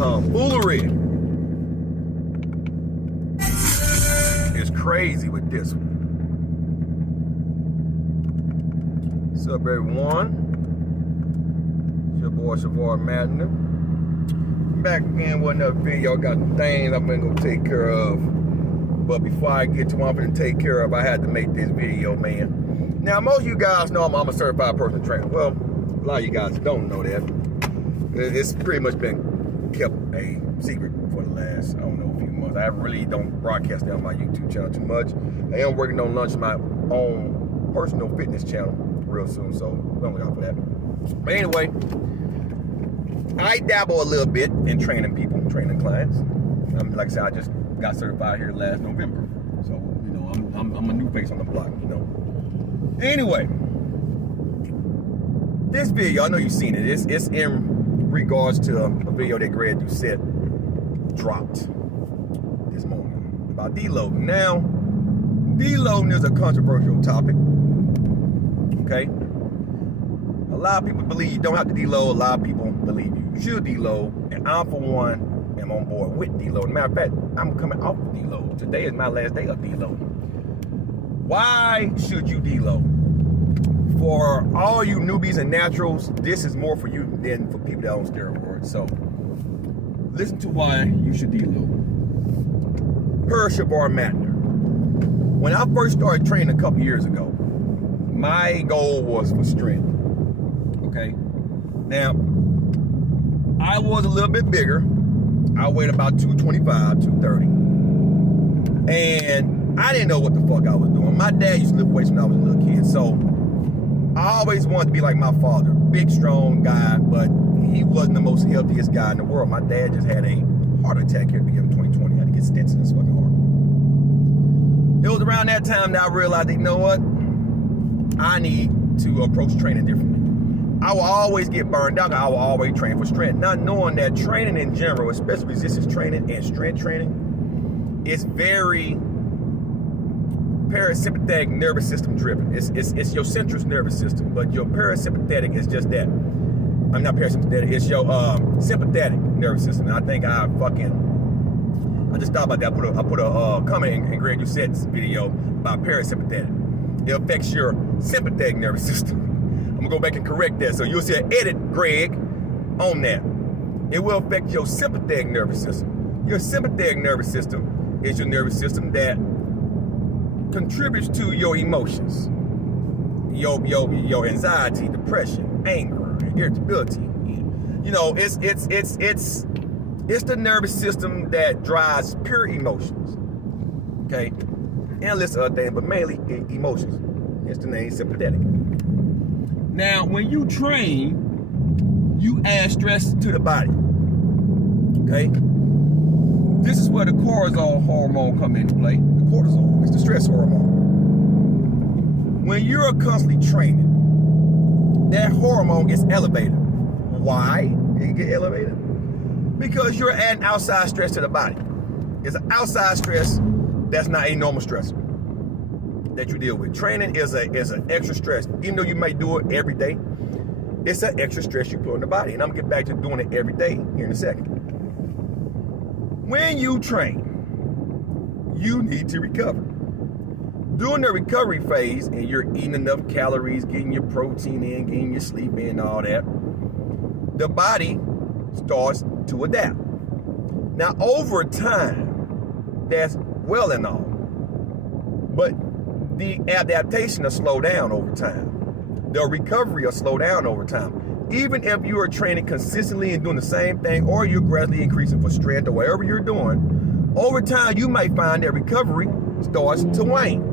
tomfoolery is crazy with this one. What's up, everyone? It's your boy Savar Matner. Back again with another video. Got some things I'm gonna go take care of. But before I get to what I'm gonna take care of, I had to make this video, man. Now, most of you guys know I'm a certified personal trainer. Well, a lot of you guys don't know that. It's pretty much been kept a secret for the last, I don't know, a few months. I really don't broadcast that on my YouTube channel too much. I am working on launching my own personal fitness channel real soon, so don't look out for that. But anyway, I dabble a little bit in training people, training clients. Like I said, I just got certified here last November, so you know I'm a new face on the block, you know. Anyway, this video, I know you've seen it. It's in regards to a video that Doucette dropped this morning about deloading. Now, deloading is a controversial topic. Okay, a lot of people believe you don't have to deload. A lot of people believe you should deload, and I, for one, am on board with deloading. Matter of fact, I'm coming off of deload. Today is my last day of deloading. Why should you deload? For all you newbies and naturals, this is more for you than for people that are on steroids. So, listen to why you should deload. Per Savar Matner. When I first started training a couple years ago, my goal was for strength. Okay? Now, I was a little bit bigger. I weighed about 225, 230. And I didn't know what the fuck I was doing. My dad used to lift weights when I was a little kid. So I always wanted to be like my father. Big, strong guy, but he wasn't the most healthiest guy in the world. My dad just had a heart attack here at the beginning of 2020. Had to get stents in his fucking heart. It was around that time that I realized, you know what? I need to approach training differently. I will always get burned out. I will always train for strength. Not knowing that training in general, especially resistance training and strength training, is very parasympathetic nervous system driven. It's your central nervous system, but your parasympathetic is just that. I'm not parasympathetic. It's your sympathetic nervous system. And I think I just thought about that. I put a comment in Doucette's video about parasympathetic. It affects your sympathetic nervous system. I'm gonna go back and correct that. So you'll see an edit, Greg, on that. It will affect your sympathetic nervous system. Your sympathetic nervous system is your nervous system that contributes to your emotions, your anxiety, depression, anger, irritability. You know, it's the nervous system that drives pure emotions. Okay, and a list of other things, but mainly emotions. Hence the name sympathetic. Now, when you train, you add stress to the body. Okay, this is where the cortisol hormone come into play. The cortisol is the stress hormone. When you're constantly training, that hormone gets elevated. Why did it get elevated? Because you're adding outside stress to the body. It's an outside stress that's not a normal stressor that you deal with. Training is an extra stress. Even though you may do it every day, it's an extra stress you put on the body. And I'm gonna get back to doing it every day here in a second. When you train, you need to recover. During the recovery phase, and you're eating enough calories, getting your protein in, getting your sleep in, and all that, the body starts to adapt. Now, over time, that's well and all, but the adaptation will slow down over time. The recovery will slow down over time. Even if you are training consistently and doing the same thing, or you're gradually increasing for strength or whatever you're doing, over time you might find that recovery starts to wane.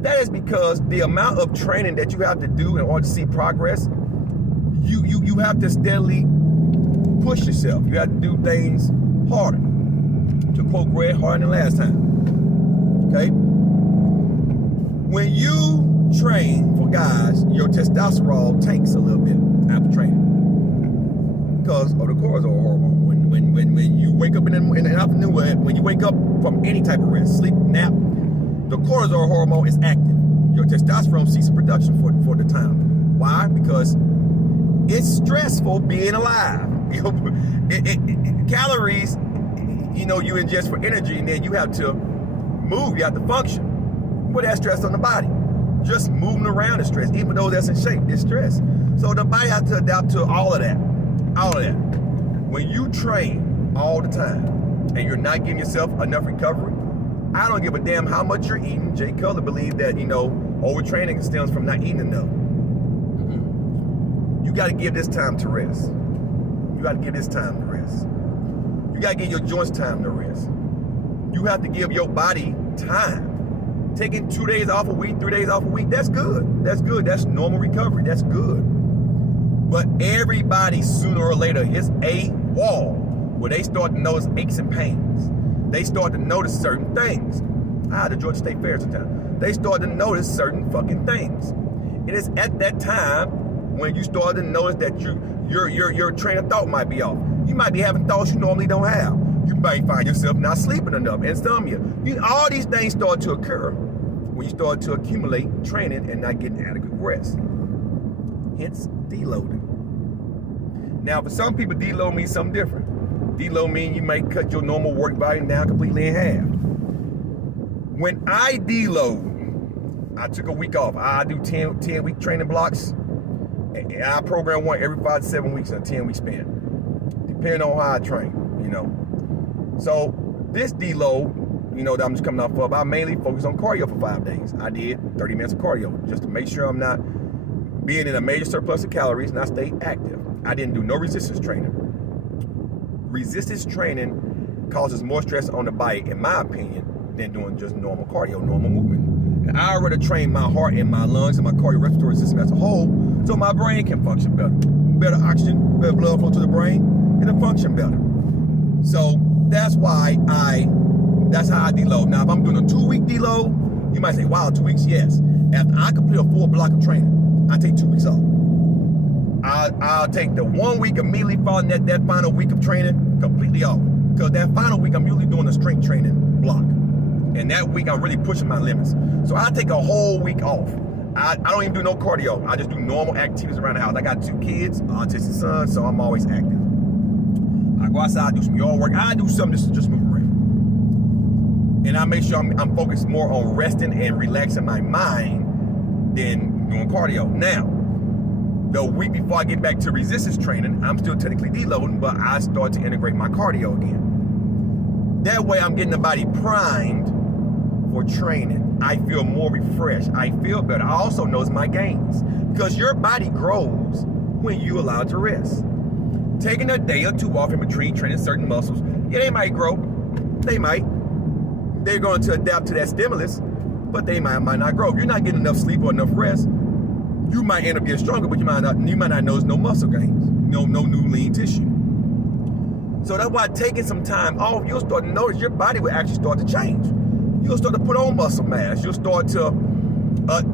That is because the amount of training that you have to do in order to see progress, you have to steadily push yourself. You have to do things harder. To quote Greg, harder than last time. Okay? When you train for guys, your testosterone tanks a little bit after training because of the cortisol hormone. When you wake up in the afternoon, when you wake up from any type of rest, sleep, nap, the cortisol hormone is active. Your testosterone ceases production for the time. Why? Because it's stressful being alive. you know, you ingest for energy, and then you have to move, you have to function. Put that stress on the body. Just moving around is stress. Even though that's in shape, it's stress. So the body has to adapt to all of that. All of that. When you train all the time and you're not giving yourself enough recovery, I don't give a damn how much you're eating. Jay Cutler believed that, you know, overtraining stems from not eating enough. You got to give this time to rest. You got to give this time to rest. You got to give your joints time to rest. You have to give your body time. Taking 2 days off a week, 3 days off a week, that's good. That's good. That's normal recovery. That's good. But everybody sooner or later hits a wall where they start to notice aches and pains. They start to notice certain things. I had the Georgia State Fair sometime. They start to notice certain fucking things. It is at that time when you start to notice that your train of thought might be off. You might be having thoughts you normally don't have. You might find yourself not sleeping enough, insomnia. All these things start to occur when you start to accumulate training and not getting adequate rest. Hence, deloading. Now, for some people, deload means something different. Deload means you might cut your normal work volume down completely in half. When I deload, I took a week off. I do 10-week training blocks. And I program one every 5 to 7 weeks in a 10-week span, depending on how I train, you know. So this deload, you know, that I'm just coming off of, I mainly focus on cardio for 5 days. I did 30 minutes of cardio just to make sure I'm not being in a major surplus of calories and I stay active. I didn't do no resistance training. Resistance training causes more stress on the body, in my opinion, than doing just normal cardio, normal movement. And I already trained my heart and my lungs and my cardiorespiratory system as a whole so my brain can function better. Better oxygen, better blood flow to the brain, and it'll function better. So that's why that's how I deload. Now, if I'm doing a 2-week deload, you might say, wow, 2 weeks, yes. After I complete a full block of training, I take 2 weeks off. I'll take the 1 week immediately following that final week of training completely off. Because that final week, I'm usually doing a strength training block. And that week, I'm really pushing my limits. So I take a whole week off. I don't even do no cardio. I just do normal activities around the house. I got 2 kids, autistic son, so I'm always active. I go outside, do some yard work. I do something just move around. And I make sure I'm focused more on resting and relaxing my mind than doing cardio. Now, the week before I get back to resistance training, I'm still technically deloading, but I start to integrate my cardio again. That way I'm getting the body primed for training. I feel more refreshed. I feel better. I also notice my gains because your body grows when you allow it to rest. Taking a day or 2 off in between training certain muscles, yeah, they might grow. They might. They're going to adapt to that stimulus, but they might not grow. If you're not getting enough sleep or enough rest, you might end up getting stronger, but you might not notice no muscle gains, no new lean tissue. So that's why taking some time off, you'll start to notice your body will actually start to change. You'll start to put on muscle mass. You'll start to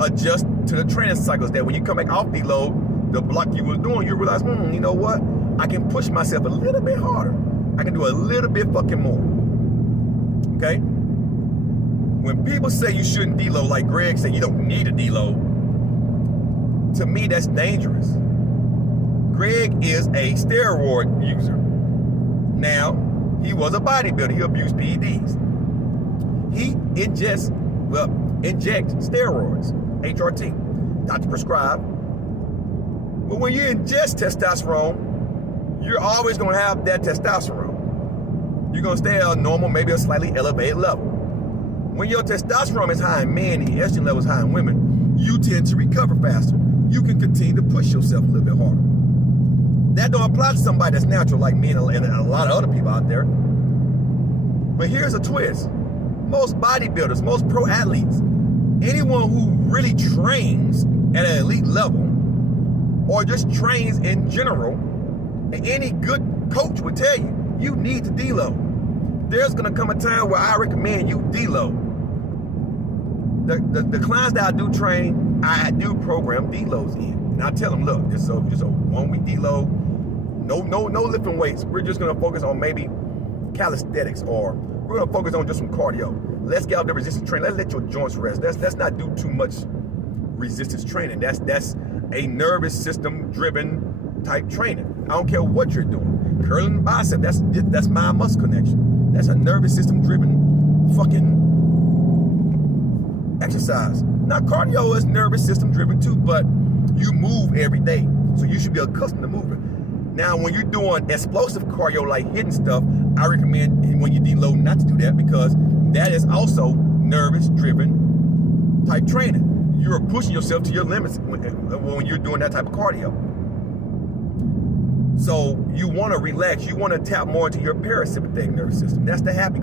adjust to the training cycles that when you come back off deload, the block you were doing, you realize, you know what? I can push myself a little bit harder. I can do a little bit fucking more. Okay? When people say you shouldn't deload, like Greg said, you don't need a deload, to me, that's dangerous. Greg is a steroid user. Now, he was a bodybuilder. He abused PEDs. He injects steroids, HRT, doctor prescribed. But when you ingest testosterone, you're always going to have that testosterone. You're going to stay at a normal, maybe a slightly elevated level. When your testosterone is high in men and your estrogen level is high in women, you tend to recover faster. You can continue to push yourself a little bit harder. That don't apply to somebody that's natural like me and a lot of other people out there. But here's a twist. Most bodybuilders, most pro athletes, anyone who really trains at an elite level or just trains in general, and any good coach would tell you, you need to deload. There's gonna come a time where I recommend you deload. The clients that I do train, I do program deloads in. And I tell them, look, this is just a 1 week deload. No lifting weights. We're just gonna focus on maybe calisthenics, or we're gonna focus on just some cardio. Let's get out the resistance training. Let's let your joints rest. Let's not do too much resistance training. That's a nervous system driven type training. I don't care what you're doing. Curling bicep, that's mind muscle connection. That's a nervous system driven fucking exercise. Now, cardio is nervous system driven too, but you move every day, so you should be accustomed to moving. Now, when you're doing explosive cardio like hitting stuff, I recommend when you deload not to do that, because that is also nervous driven type training. You're pushing yourself to your limits when you're doing that type of cardio. So you want to relax. You want to tap more into your parasympathetic nervous system. That's the happy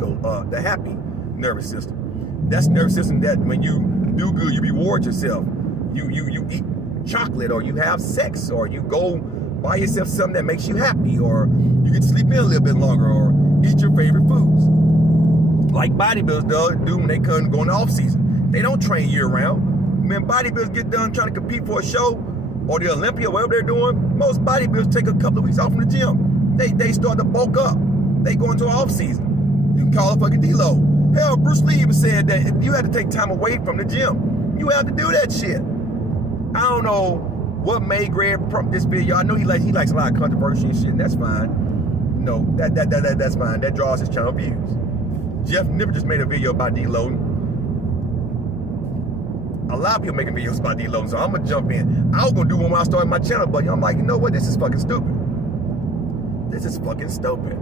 nervous system. That's the nervous system that when you do good, you reward yourself. You eat chocolate, or you have sex, or you go buy yourself something that makes you happy, or you get to sleep in a little bit longer, or eat your favorite foods. Like bodybuilders do when they come going off season. They don't train year round. When bodybuilders get done trying to compete for a show, or the Olympia, whatever they're doing, most bodybuilders take a couple of weeks off from the gym. They start to bulk up. They go into off season. You can call it fucking deload. Hell, Bruce Lee even said that if you had to take time away from the gym, you have to do that shit. I don't know what made Greg prompt this video. I know he likes a lot of controversy and shit, and that's fine. No, that's fine. That draws his channel views. Jeff Nipper just made a video about deloading. A lot of people making videos about deloading, so I'm gonna jump in. I was gonna do one when I started my channel, but I'm like, you know what? This is fucking stupid. This is fucking stupid.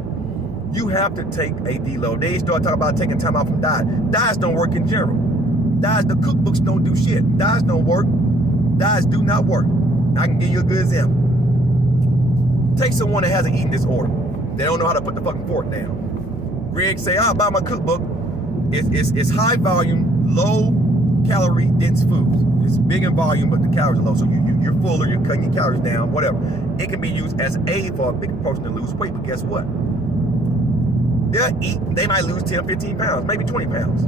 You have to take a deload. They start talking about taking time out from diet. Diets don't work in general. Diets, the cookbooks don't do shit. Diets don't work. Diets do not work. I can give you a good example. Take someone that has an eating disorder. They don't know how to put the fucking fork down. Greg say, I'll buy my cookbook. It's high volume, low calorie dense foods. It's big in volume, but the calories are low. So you're fuller, you're cutting your calories down, whatever. It can be used as an aid for a big person to lose weight, but guess what? They'll eat, they might lose 10, 15 pounds, maybe 20 pounds.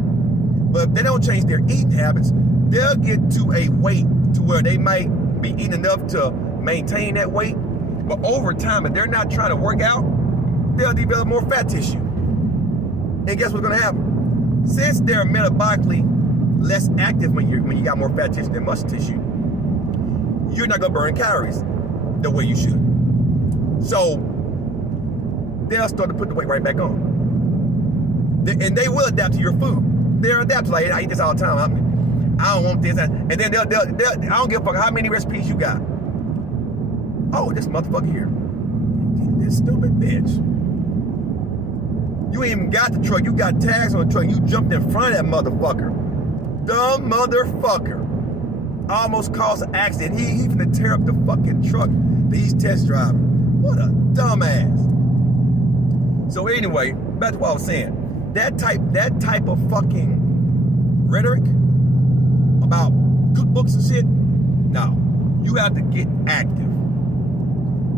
But if they don't change their eating habits, they'll get to a weight to where they might be eating enough to maintain that weight. But over time, if they're not trying to work out, they'll develop more fat tissue. And guess what's gonna happen? Since they're metabolically less active when you got more fat tissue than muscle tissue, you're not gonna burn calories the way you should. So they'll start to put the weight right back on. And they will adapt to your food. They'll adapt to, like, I eat this all the time. I don't want this. And then they'll I don't give a fuck how many recipes you got. Oh, this motherfucker here. This stupid bitch. You ain't even got the truck. You got tags on the truck. You jumped in front of that motherfucker. Dumb motherfucker. Almost caused an accident. He finna tear up the fucking truck that he's test driving. What a dumbass. So anyway, back to what I was saying. That type of fucking rhetoric about cookbooks and shit, no. You have to get active.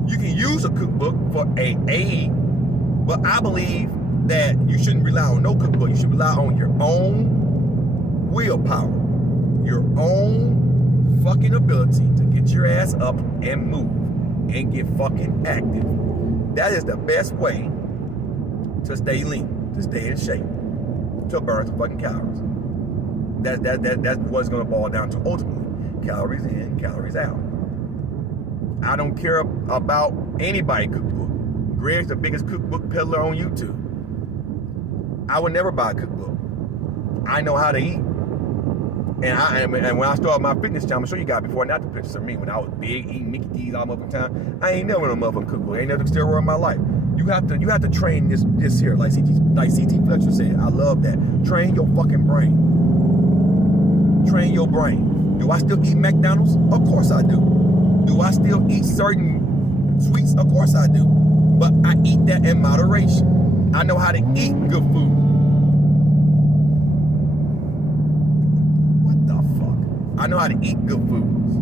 You can use a cookbook for an aid, but I believe that you shouldn't rely on no cookbook. You should rely on your own willpower, your own fucking ability to get your ass up and move and get fucking active. That is the best way to stay lean, to stay in shape, to burn some fucking calories. That's what's gonna boil down to ultimately. Calories in, calories out. I don't care about anybody cookbook. Greg's the biggest cookbook peddler on YouTube. I would never buy a cookbook. I know how to eat. And when I started my fitness channel, I'm sure you got before and after pictures of me when I was big, eating Mickey D's all motherfucking time. I ain't never no motherfucking cookbook. I ain't never took steroid in my life. You have to train this here, like CT Fletcher said. I love that. Train your fucking brain. Train your brain. Do I still eat McDonald's? Of course I do. Do I still eat certain sweets? Of course I do. But I eat that in moderation. I know how to eat good food. What the fuck? I know how to eat good foods.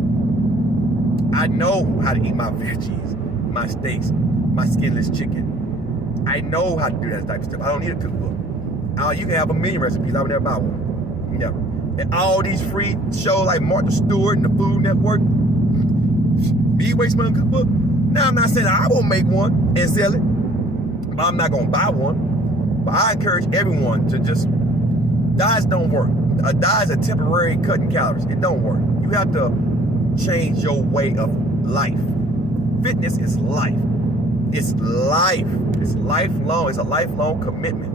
I know how to eat my veggies, my steaks, my skinless chicken. I know how to do that type of stuff. I don't need a cookbook. You can have a million recipes. I would never buy one. Never. And all these free shows like Martha Stewart and the Food Network, be waste money on cookbook. Now I'm not saying I won't make one and sell it, but I'm not gonna buy one. But I encourage everyone to just, diets don't work. A diet is a temporary cutting calories. It don't work. You have to change your way of life. Fitness is life. It's life. It's lifelong. It's a lifelong commitment.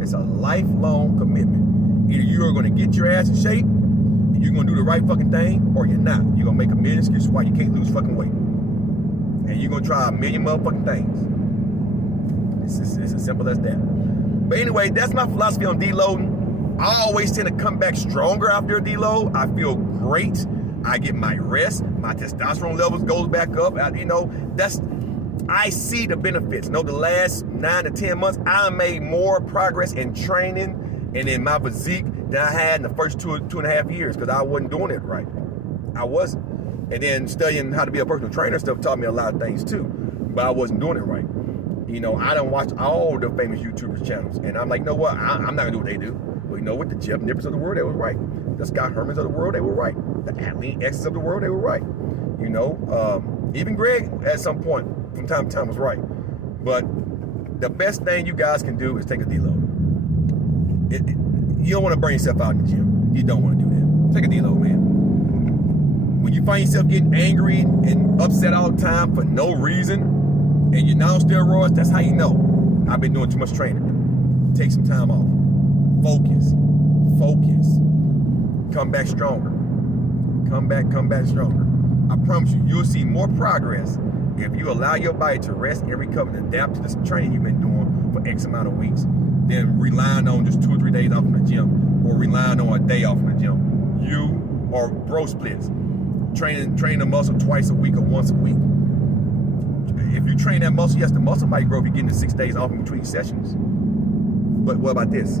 It's a lifelong commitment. Either you are going to get your ass in shape, and you're going to do the right fucking thing, or you're not. You're going to make a million excuses why you can't lose fucking weight. And you're going to try a million motherfucking things. It's as simple as that. But anyway, that's my philosophy on deloading. I always tend to come back stronger after a deload. I feel great. I get my rest. My testosterone levels goes back up. I see the benefits. The last 9 to 10 months, I made more progress in training and in my physique than I had in the first two and a half years because I wasn't doing it right. I wasn't. And then studying how to be a personal trainer stuff taught me a lot of things too, but I wasn't doing it right. I done watched all the famous YouTubers channels, and I'm like, you know what? I'm not gonna do what they do. But you know what? The Jeff Nippers of the world, they were right. The Scott Hermans of the world, they were right. The Adeline X's of the world, they were right. Even Greg at some point from time to time was right. But the best thing you guys can do is take a deload. You don't want to burn yourself out in the gym. You don't want to do that. Take a deload, man. When you find yourself getting angry and upset all the time for no reason, and you're not on steroids, that's how you know I've been doing too much training. Take some time off. Focus. Come back stronger. Come back stronger. I promise you'll see more progress if you allow your body to rest and recover and adapt to this training you've been doing for X amount of weeks than relying on just 2 or 3 days off from the gym or relying on a day off from the gym. You or bro splits. Training the muscle twice a week or once a week. If you train that muscle, yes, the muscle might grow if you're getting the 6 days off in between sessions. But what about this?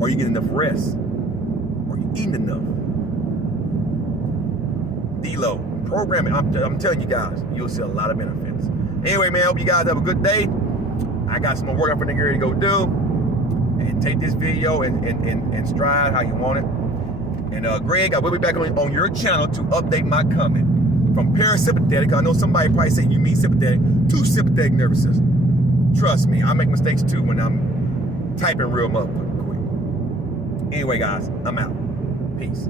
Are you getting enough rest? Are you eating enough? Deload. Programming. I'm telling you guys, you'll see a lot of benefits. Anyway, man, I hope you guys have a good day. I got some more work I'm finna get ready to go do. And take this video and stride how you want it. And Greg, I will be back on your channel to update my comment. From parasympathetic, I know somebody probably say you mean sympathetic, to sympathetic nervous system. Trust me, I make mistakes too when I'm typing real motherfucking quick. Anyway, guys, I'm out. Peace.